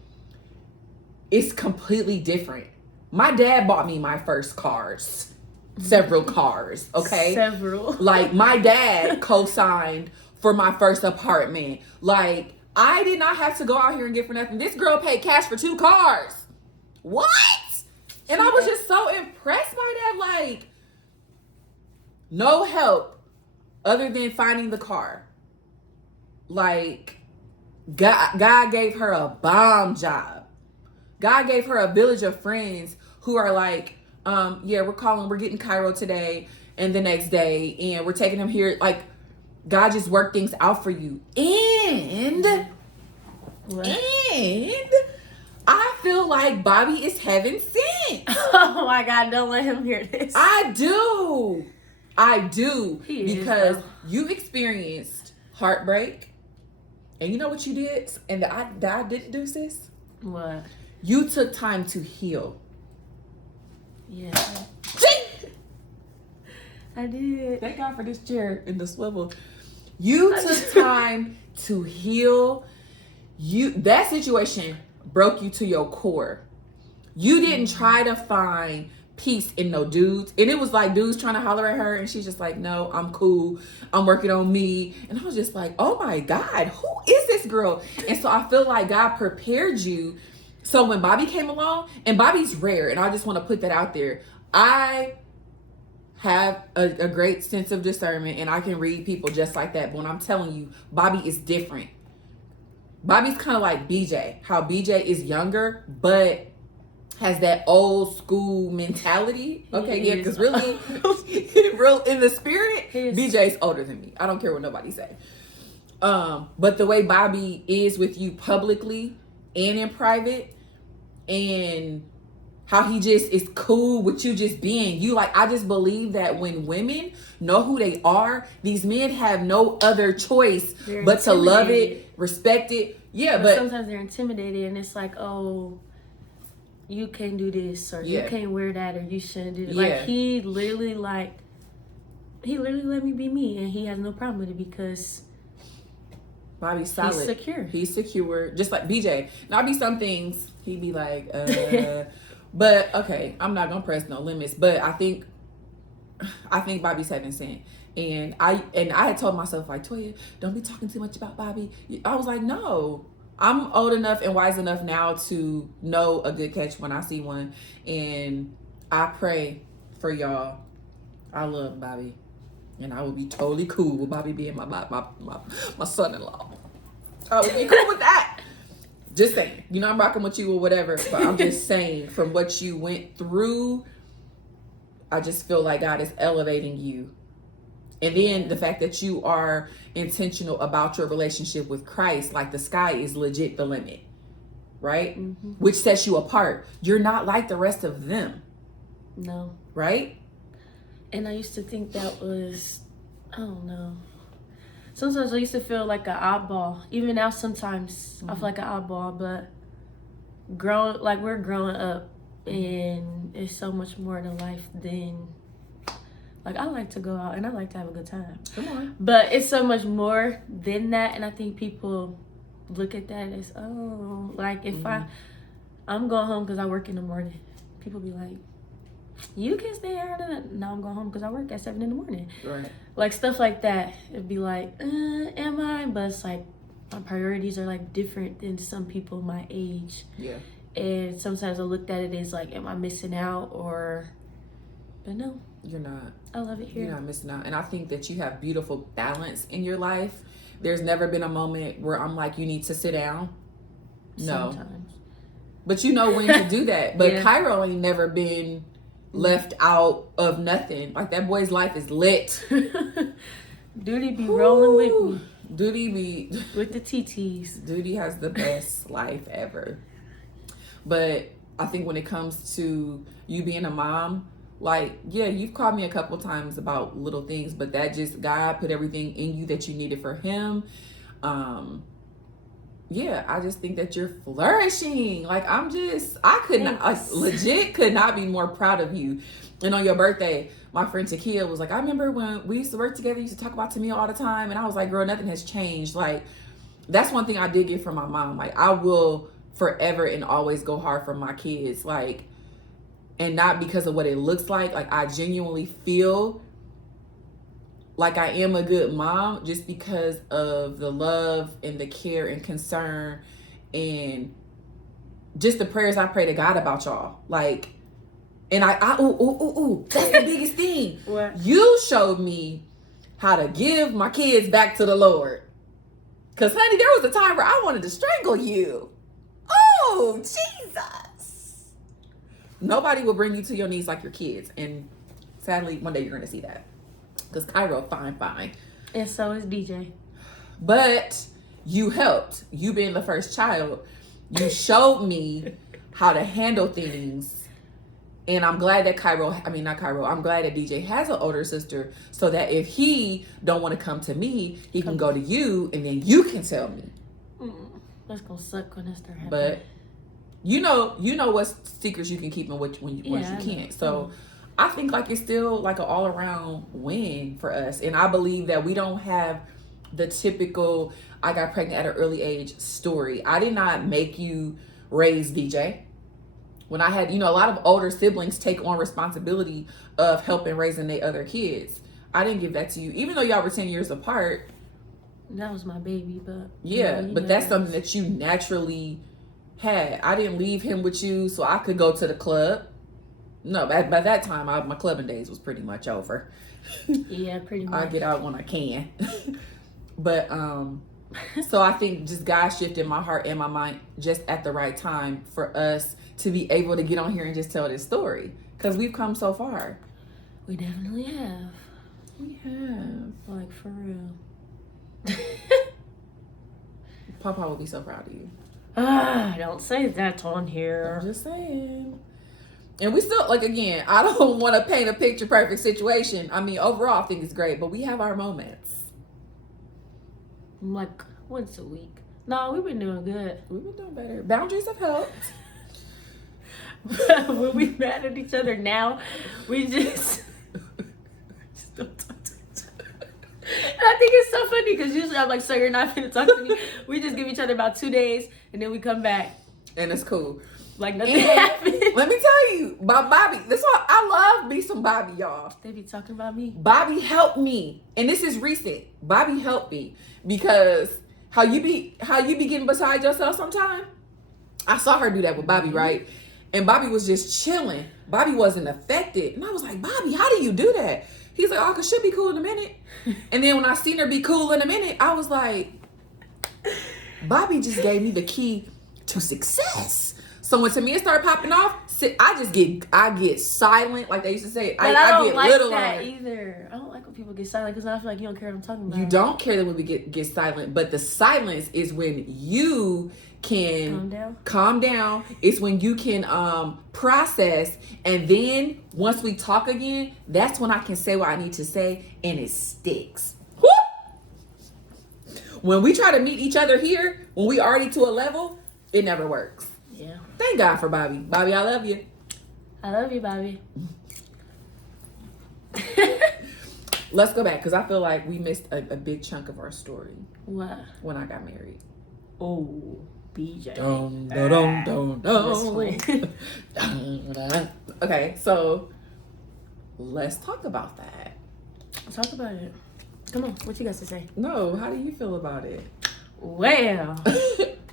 it's completely different. My dad bought me my first cars. Several cars, okay? Several. Like, my dad co-signed for my first apartment. Like, I did not have to go out here and get for nothing. This girl paid cash for 2 cars. What? And I was just so impressed by that. Like, no help other than finding the car. Like, God gave her a bomb job. God gave her a village of friends who are like, yeah, we're getting Cairo today and the next day, and we're taking him here. Like, God just worked things out for you. And I feel like Bobby is heaven sent. Oh my God, don't let him hear this. I do. Because you experienced heartbreak. And you know what you did? And that I didn't do, sis? What? You took time to heal. Yeah. I did. Thank God for this chair and the swivel. You took time to heal. That situation broke you to your core. You didn't try to find peace in no dudes. And it was like dudes trying to holler at her, and she's just like, no, I'm cool. I'm working on me. And I was just like, oh my God, who is this girl? And so I feel like God prepared you. So when Bobby came along, and Bobby's rare, and I just want to put that out there. I have a great sense of discernment, and I can read people just like that. But when I'm telling you, Bobby is different. Bobby's kind of like BJ. How BJ is younger, but has that old school mentality. Okay, yeah, because really, real in the spirit, BJ's older than me. I don't care what nobody say. But the way Bobby is with you publicly and in private, and how he just is cool with you just being you. Like, I just believe that when women know who they are, these men have no other choice but to love it, respect it. Yeah, but sometimes they're intimidated, and it's like, oh, you can't do this, or you can't wear that, or you shouldn't do it. Like, he literally let me be me, and he has no problem with it because Bobby's solid. He's secure. He's secure, just like BJ. Now, be some things he'd be like, but okay, I'm not gonna press no limits. But I think Bobby's heaven sent. And I had told myself, like, Toya, don't be talking too much about Bobby. I was like, no, I'm old enough and wise enough now to know a good catch when I see one. And I pray for y'all. I love Bobby, and I would be totally cool with Bobby being my son-in-law. I would be cool with that. Just saying, I'm rocking with you or whatever, but I'm just saying, from what you went through, I just feel like God is elevating you. And then the fact that you are intentional about your relationship with Christ, like the sky is legit the limit, right? Mm-hmm. Which sets you apart. You're not like the rest of them. No. Right? And I used to think that was, I don't know. Sometimes I used to feel like an oddball. Even now, sometimes I feel like an oddball, but we're growing up, and it's so much more to life than, like, I like to go out and I like to have a good time. Come on. But it's so much more than that, and I think people look at that as, oh, like, if I'm going home because I work in the morning, people be like, you can stay out of that. No, I'm going home because I work at 7 in the morning. Right. Like, stuff like that. It'd be like, am I? But it's like, my priorities are like different than some people my age. Yeah. And sometimes I looked at it as like, am I missing out? But no. You're not. I love it here. You're not missing out. And I think that you have beautiful balance in your life. There's never been a moment where I'm like, you need to sit down. No. Sometimes. But you know when to do that. But Cairo ain't never been left out of nothing. Like, that boy's life is lit. Duty be rolling with me. Duty be with the TTs. Duty has the best life ever. But I think when it comes to you being a mom, like, yeah, you've called me a couple times about little things, but that just, God put everything in you that you needed for him. Yeah, I just think that you're flourishing. Like, legit could not be more proud of you. And on your birthday, my friend Takia was like, I remember when we used to work together, you used to talk about Tamia all the time. And I was like, girl, nothing has changed. Like, that's one thing I did get from my mom. Like, I will forever and always go hard for my kids. Like, and not because of what it looks like. Like, I genuinely feel like I am a good mom just because of the love and the care and concern and just the prayers I pray to God about y'all. Like, and that's the biggest thing. What? You showed me how to give my kids back to the Lord. Because, honey, there was a time where I wanted to strangle you. Oh, Jesus. Nobody will bring you to your knees like your kids. And sadly, one day you're going to see that. Because Cairo, fine. And so is DJ. But you helped. You being the first child, you showed me how to handle things. And I'm glad that I'm glad that DJ has an older sister so that if he don't want to come to me, he can go to you and then you can tell me. That's going to suck when that start happening. But you know what secrets you can keep and what when you can't. So I think like it's still like an all around win for us. And I believe that we don't have the typical I got pregnant at an early age story. I did not make you raise DJ. When I had, a lot of older siblings take on responsibility of helping raising their other kids. I didn't give that to you. Even though y'all were 10 years apart. That was my baby, but... Yeah, but that's something that you naturally had. I didn't leave him with you so I could go to the club. No, by that time, my clubbing days was pretty much over. Yeah, pretty much. I get out when I can. But, so I think just God shifted my heart and my mind just at the right time for us to be able to get on here and just tell this story. Because we've come so far. We definitely have. We have. Like, for real. Papa will be so proud of you. Don't say that on here. I'm just saying. And we still, like, again, I don't want to paint a picture perfect situation. I mean, overall, I think it's great. But we have our moments. Like, once a week. No, we've been doing good. We've been doing better. Boundaries have helped. When we mad at each other now, we just don't talk to each other. And I think it's so funny because usually I'm like, so you're not going to talk to me. We just give each other about 2 days and then we come back. And it's cool. Like nothing happened. Let me tell you about Bobby. That's why I love me some Bobby, y'all. They be talking about me. Bobby helped me. And this is recent. Bobby helped me because how you be getting beside yourself sometime. I saw her do that with Bobby, right? And Bobby was just chilling. Bobby wasn't affected. And I was like, Bobby, how do you do that? He's like, cause she'll be cool in a minute. And then when I seen her be cool in a minute, I was like, Bobby just gave me the key to success. So when Tamia started popping off, I get silent, like they used to say. But I don't get like little that either. I don't like when people get silent because I feel like you don't care what I'm talking about. You don't care that when we get silent, but the silence is when you can calm down. It's when you can process, and then once we talk again, that's when I can say what I need to say, and it sticks. Whoop! When we try to meet each other here, when we already to a level, it never works. Yeah. Thank God for Bobby. Bobby, I love you. I love you, Bobby. Let's go back because I feel like we missed a big chunk of our story. What? When I got married. Oh, BJ. Okay, so let's talk about that. Talk about it. Come on, what you got to say? No, how do you feel about it? Well,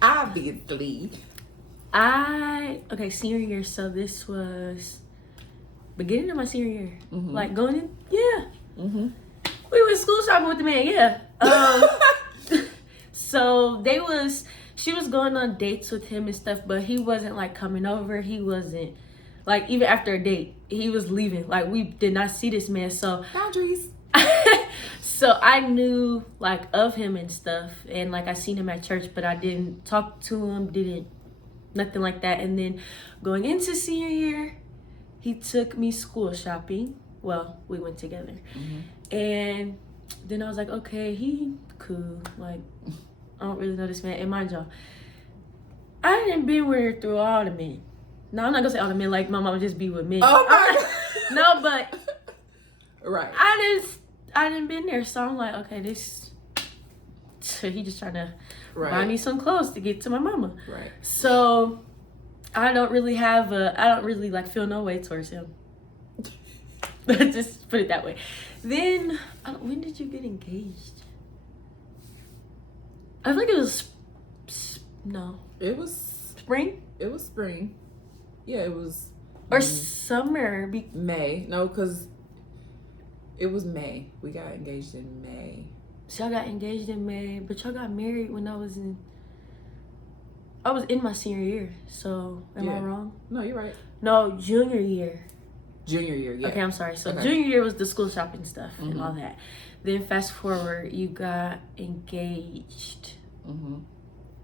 obviously. Senior year, so this was beginning of my senior year. Mm-hmm. Like going in, yeah. Mm-hmm. We went school shopping with the man, yeah. So she was going on dates with him and stuff, but he wasn't like coming over. He wasn't like, even after a date, he was leaving. Like we did not see this man, so. Boundaries. So I knew like of him and stuff, and like I seen him at church, but I didn't talk to him, nothing like that. And then going into senior year, he took me school shopping. Well, we went together. Mm-hmm. And then I was like, okay, he cool. Like, I don't really know this man. And mind y'all, I didn't been with her through all the men. No, I'm not gonna say all the men, like my mom just be with men. Oh my God. No, but right. I didn't been there, so I'm like, okay, so he just trying to buy me some clothes to get to my mama. Right. So I don't really like feel no way towards him. Just put it that way. Then, when did you get engaged? I feel like it was, no. It was Spring? It was spring. Yeah, it was. Or summer. May. No, because it was May. We got engaged in May. So y'all got engaged in May, but y'all got married when I was in my senior year. So, am I wrong? No, you're right. No, junior year. Junior year, yeah. Okay, I'm sorry. So junior year was the school shopping stuff and all that. Then fast forward, you got engaged. Mm-hmm.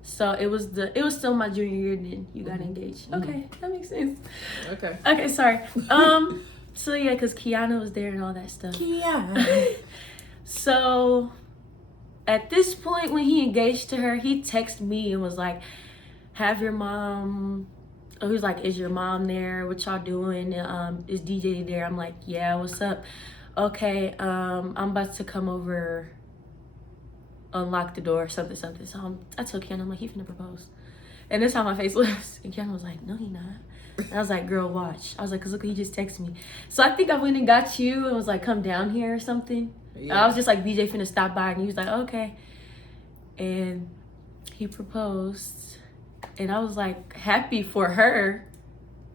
So it was still my junior year then you got engaged. Okay, that makes sense. Okay, sorry. So yeah, because Kiana was there and all that stuff. Kiana. So at this point when he engaged to her, he texted me and was like, have your mom, he was like, is your mom there? What y'all doing? Is DJ there? I'm like, yeah, what's up? Okay, I'm about to come over, unlock the door, something. So I told Kiana, I'm like, he finna propose. And that's how my face was. And Kiana was like, no, he not. And I was like, girl, watch. I was like, cause look, he just texted me. So I think I went and got you and was like, come down here or something. Yeah. And I was just like, BJ finna stop by. And he was like, okay. And he proposed. And I was like happy for her,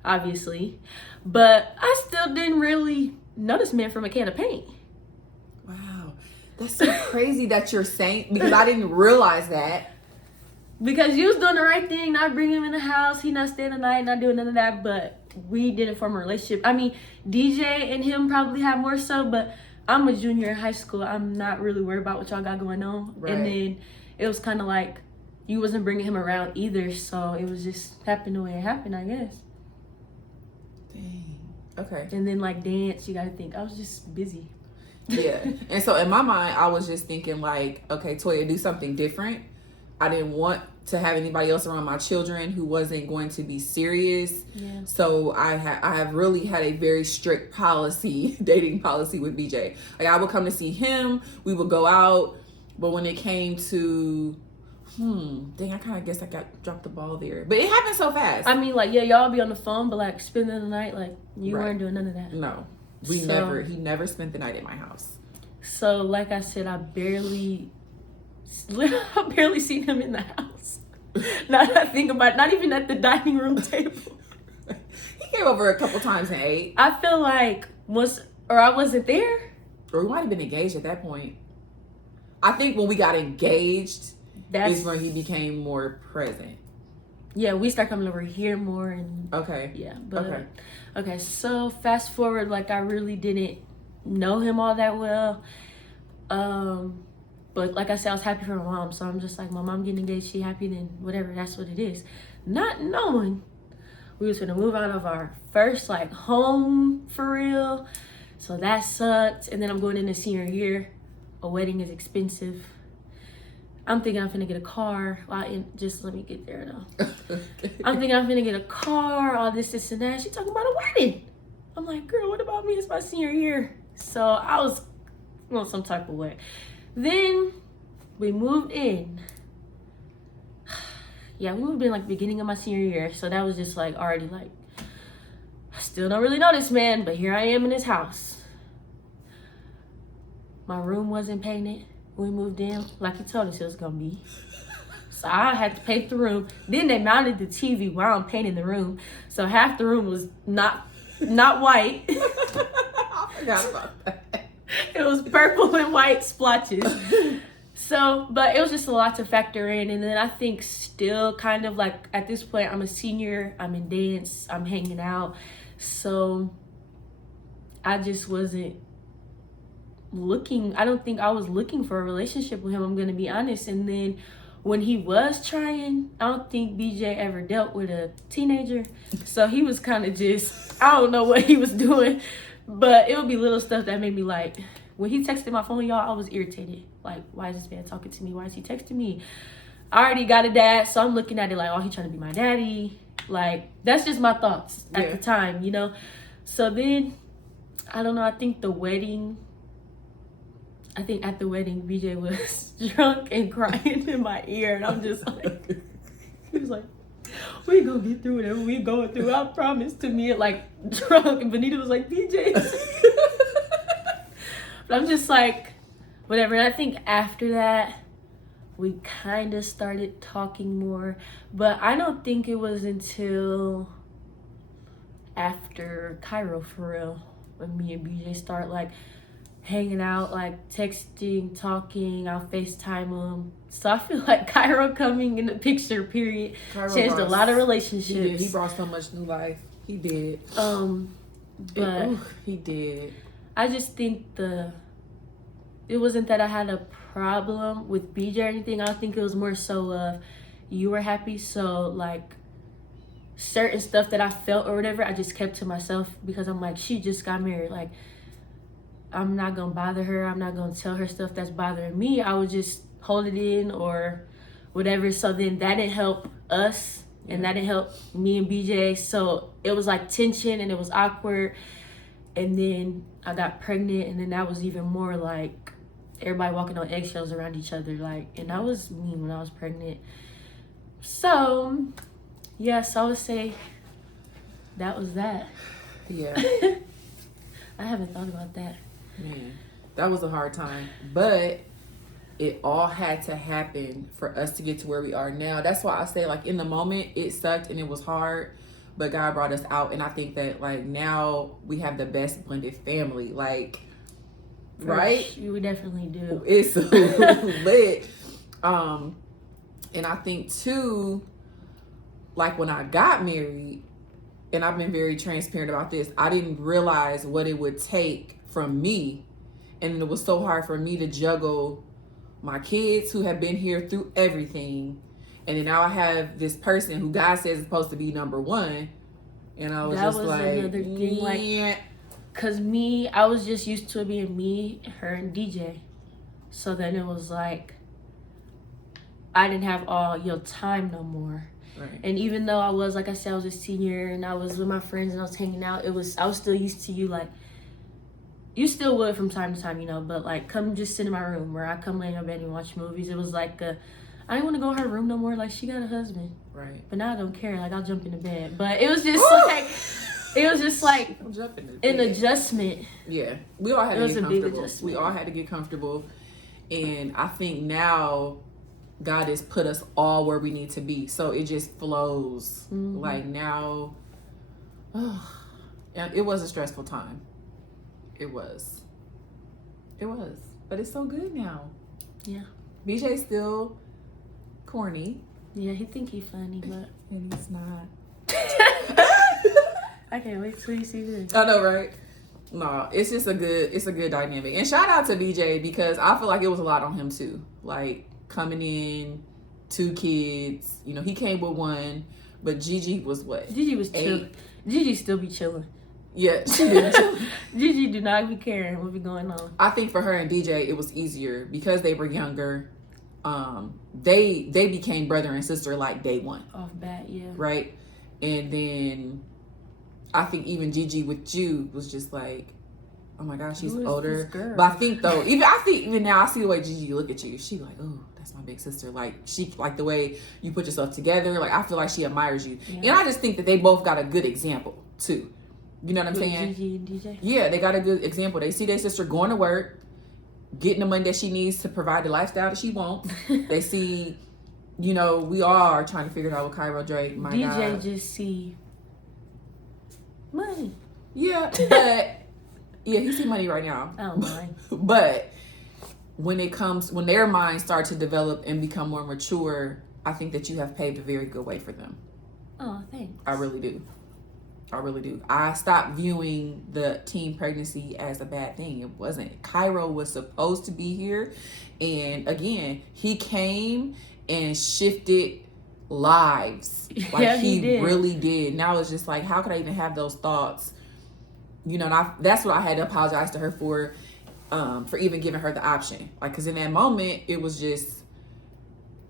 obviously. But I still didn't really know this man from a can of paint. Wow. That's so crazy that you're saying, because I didn't realize that. Because you was doing the right thing, not bringing him in the house, he not staying the night, not doing none of that, but we didn't form a relationship. I mean, DJ and him probably have more so, but I'm a junior in high school. I'm not really worried about what y'all got going on. Right. And then it was kind of like, you wasn't bringing him around either, so it was just happened the way it happened, I guess. Dang. Okay. And then like dance, you gotta think, I was just busy. Yeah. And so in my mind, I was just thinking like, okay, Toya, do something different. I didn't want to have anybody else around my children who wasn't going to be serious. Yeah. So I have really had a very strict dating policy with BJ. Like I would come to see him, we would go out, but when it came to dang, I kind of guess I dropped the ball there. But it happened so fast. I mean, like, yeah, y'all be on the phone, but like spending the night, like you weren't doing none of that. No. He never spent the night at my house. So like I said, I barely seen him in the house. Now that I think about it, not even at the dining room table. He came over a couple times and ate. I feel like I wasn't there. Or we might have been engaged at that point. I think when we got engaged, is when he became more present. Yeah, we start coming over here more and okay. Yeah, but okay. So fast forward, like I really didn't know him all that well. But like I said, I was happy for my mom, so I'm just like, my mom getting engaged, she happy, then whatever, that's what it is. Not knowing we was gonna move out of our first like home for real, so that sucked. And then I'm going into senior year. A wedding is expensive. I'm thinking I'm finna get a car. Just let me get there though. Okay. I'm thinking I'm finna get a car, all this and that. She talking about a wedding. I'm like, girl, what about me? It's my senior year. So I was on some type of way. Then we moved in. Yeah, we moved in like beginning of my senior year. So that was just like already like, I still don't really know this man, but here I am in his house. My room wasn't painted. We moved in like he told us it was gonna be. So I had to paint the room. Then they mounted the TV while I'm painting the room. So half the room was not white. I forgot about that. It was purple and white splotches. So, but it was just a lot to factor in. And then I think still kind of like at this point, I'm a senior, I'm in dance, I'm hanging out. So I just wasn't I don't think I was looking for a relationship with him, I'm gonna be honest. And then when he was trying, I don't think BJ ever dealt with a teenager. So he was kind of just, I don't know what he was doing. But it would be little stuff that made me like, when he texted my phone, y'all, I was irritated. Like, why is this man talking to me? Why is he texting me? I already got a dad, so I'm looking at it like, oh, he trying to be my daddy. Like, that's just my thoughts at the time, you know? So then, I don't know, I think at the wedding, BJ was drunk and crying in my ear. And I'm just like, he was like, we gonna get through whatever we going through. I promise to me, like drunk. And Benita was like, BJ. But I'm just like, whatever. And I think after that, we kind of started talking more. But I don't think it was until after Cairo, for real, when me and BJ start like hanging out, like texting, talking. I'll FaceTime him. So I feel like Cairo coming in the picture, period, changed a lot of relationships. He brought so much new life. He did. But he did. I just think it wasn't that I had a problem with BJ or anything. I think it was more so of you were happy, so like certain stuff that I felt or whatever, I just kept to myself because I'm like, she just got married. Like, I'm not gonna bother her. I'm not gonna tell her stuff that's bothering me. I would just hold it in or whatever. So then that didn't help us, and that didn't help me and BJ. So it was like tension and it was awkward. And then I got pregnant, and then that was even more like everybody walking on eggshells around each other. Like, and that was me when I was pregnant. So yes, I would say that was that. Yeah. I haven't thought about that. Man, that was a hard time, but it all had to happen for us to get to where we are now. That's why I say, like, in the moment it sucked and it was hard, but God brought us out. And I think that, like, now we have the best blended family, like, right? We definitely do. It's lit. And I think too, like, when I got married, and I've been very transparent about this, I didn't realize what it would take from me, and it was so hard for me to juggle my kids who have been here through everything, and then now I have this person who God says is supposed to be number one, and I was another thing, like, cause I was just used to it being me, her, and DJ, so then it was like I didn't have all your time no more. Right. And even though I was, like I said, I was a senior and I was with my friends and I was hanging out, I was still used to you. Like, you still would from time to time, you know, but like, come just sit in my room, where I come lay in my bed and watch movies. It was like I didn't want to go in her room no more. Like, she got a husband. Right. But now I don't care. Like, I'll jump into bed. But it was just like an adjustment. Yeah. We all had to get comfortable. We all had to get comfortable. And I think now God has put us all where we need to be. So it just flows. Mm-hmm. Like, now, it was a stressful time. It was. But it's so good now. Yeah. BJ's still corny. Yeah, he think he's funny, but... And he's not. I can't wait till you see this. I know, right? No, it's just a good dynamic. And shout out to BJ, because I feel like it was a lot on him too. Like, coming in, 2 kids. You know, he came with 1, but Gigi was what? Gigi was chilling. Gigi still be chilling. Yeah, she did. Gigi do not be caring what be going on. I think for her and DJ, it was easier because they were younger. They became brother and sister like day one. Off bat, yeah. Right? And then I think even Gigi with Jude was just like, oh my gosh, she's older. But I think though, even now I see the way Gigi look at you. She like, oh, that's my big sister. Like, she like the way you put yourself together. Like, I feel like she admires you. Yeah. And I just think that they both got a good example too. You know what I'm saying? Gigi and DJ? Yeah, they got a good example. They see their sister going to work, getting the money that she needs to provide the lifestyle that she wants. They see, you know, we all are trying to figure it out with Cairo Drake. My DJ God. just see money. Yeah, but yeah, he see money right now. I don't mind. But when their minds start to develop and become more mature, I think that you have paved a very good way for them. Oh, thanks. I really do. I stopped viewing the teen pregnancy as a bad thing. It wasn't. Cairo was supposed to be here. And again, he came and shifted lives. Like, yeah, he really did. Now it's just like, how could I even have those thoughts? You know, and that's what I had to apologize to her for even giving her the option. Like, because in that moment, it was just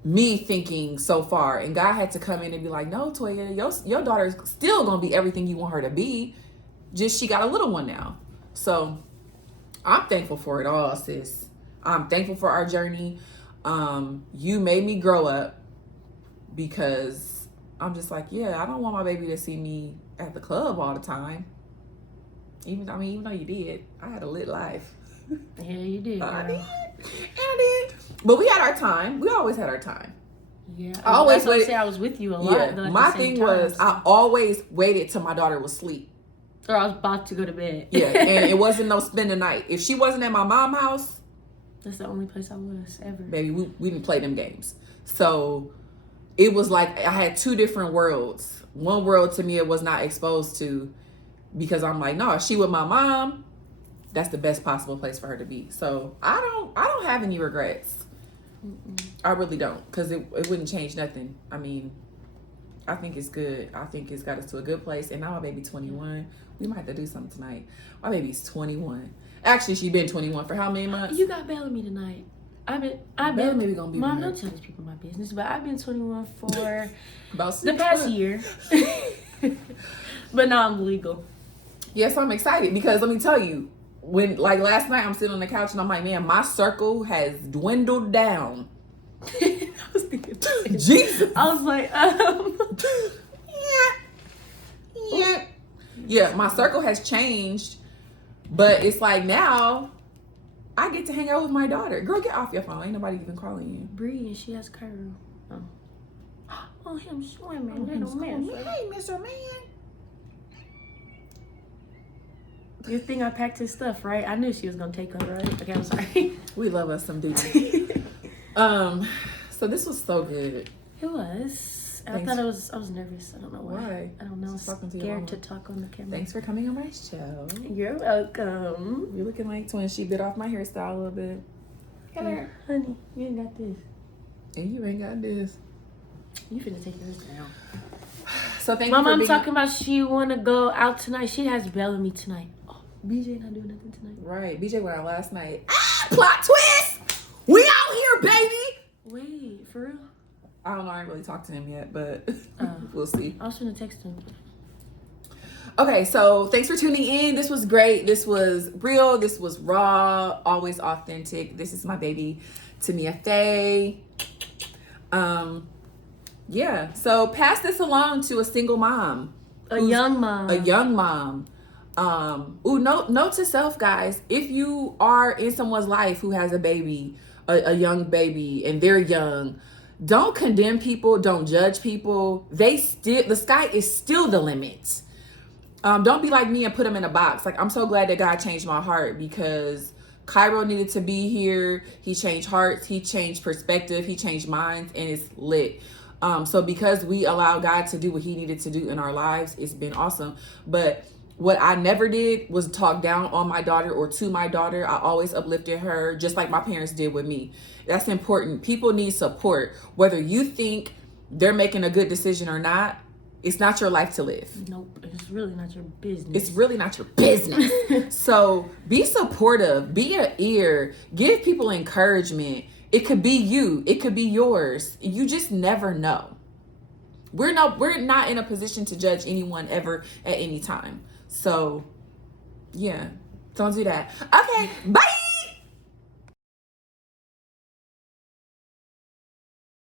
me thinking so far, and God had to come in and be like, no, Toya, your daughter's still gonna be everything you want her to be, just she got a little one now. So I'm thankful for it all, sis. I'm thankful for our journey. You made me grow up, because I'm just like, yeah, I don't want my baby to see me at the club all the time. Even though you did, I had a lit life. Yeah, you did. I Girl. did. And I did. But we had our time. We always had our time. Yeah, I always that's what I waited. say. I was with you a lot. Yeah, Though, at my the same thing time, was so. I always waited till my daughter was asleep. Or I was about to go to bed. Yeah, and it wasn't no spend the night. If she wasn't at my mom's house, that's the only place I was ever. Baby, we didn't play them games. So it was like I had two different worlds. One world to me it was not exposed to, because I'm like, no, if she with my mom, that's the best possible place for her to be. So I don't have any regrets. I really don't, because it wouldn't change nothing. I mean, I think it's good. I think it's got us to a good place. And now my baby 21. We might have to do something tonight. My baby's 21. Actually, she been 21 for how many months? You got Bellamy tonight. I've been. Maybe gonna be. Mom, don't tell these people my business, but I've been 21 for about the past year. But now I'm legal. Yes, I'm excited because let me tell you, when like last night I'm sitting on the couch and I'm like, man, my circle has dwindled down. I was thinking, Jesus. I was like, yeah, my circle has changed, but it's like now I get to hang out with my daughter. Girl, get off your phone. Ain't nobody even calling you. Bree, and she has Cairo. Oh, him swimming, Hey, Mr. Man. Good thing I packed his stuff, right? I knew she was gonna take her, right? Okay, I'm sorry. We love us some dudes. So this was so good. It was. I thought I was nervous. I don't know why. I don't know. I was scared to talk on the camera. Thanks for coming on my show. You're welcome. You're looking like twins. She bit off my hairstyle a little bit. Come here. Honey, you ain't got this. And you ain't got this. You finna take yours down. So thank my you for mom being... talking about she wanna go out tonight. She has Bellamy tonight. Oh, BJ not doing nothing tonight. Right. BJ went out last night. Ah, plot twist! We out here, baby! Wait, for real? I don't know. I ain't really talked to him yet, but we'll see. I was gonna text him. Okay, so thanks for tuning in. This was great. This was real. This was raw. Always authentic. This is my baby, Tamia Faye. Yeah. So pass this along to a single mom. A young mom. A young mom. Note to self, guys. If you are in someone's life who has a baby, a young baby, and they're young, don't condemn people. Don't judge people. The sky is still the limit. Don't be like me and put them in a box. Like, I'm so glad that God changed my heart, because Cairo needed to be here. He changed hearts. He changed perspective. He changed minds, and it's lit. So because we allow God to do what he needed to do in our lives, it's been awesome. But what I never did was talk down on my daughter or to my daughter. I always uplifted her, just like my parents did with me. That's important. People need support. Whether you think they're making a good decision or not, it's not your life to live. Nope, it's really not your business. It's really not your business. So be supportive. Be an ear. Give people encouragement. It could be you. It could be yours. You just never know. We're not in a position to judge anyone ever at any time. So, yeah. Don't do that. Okay, bye.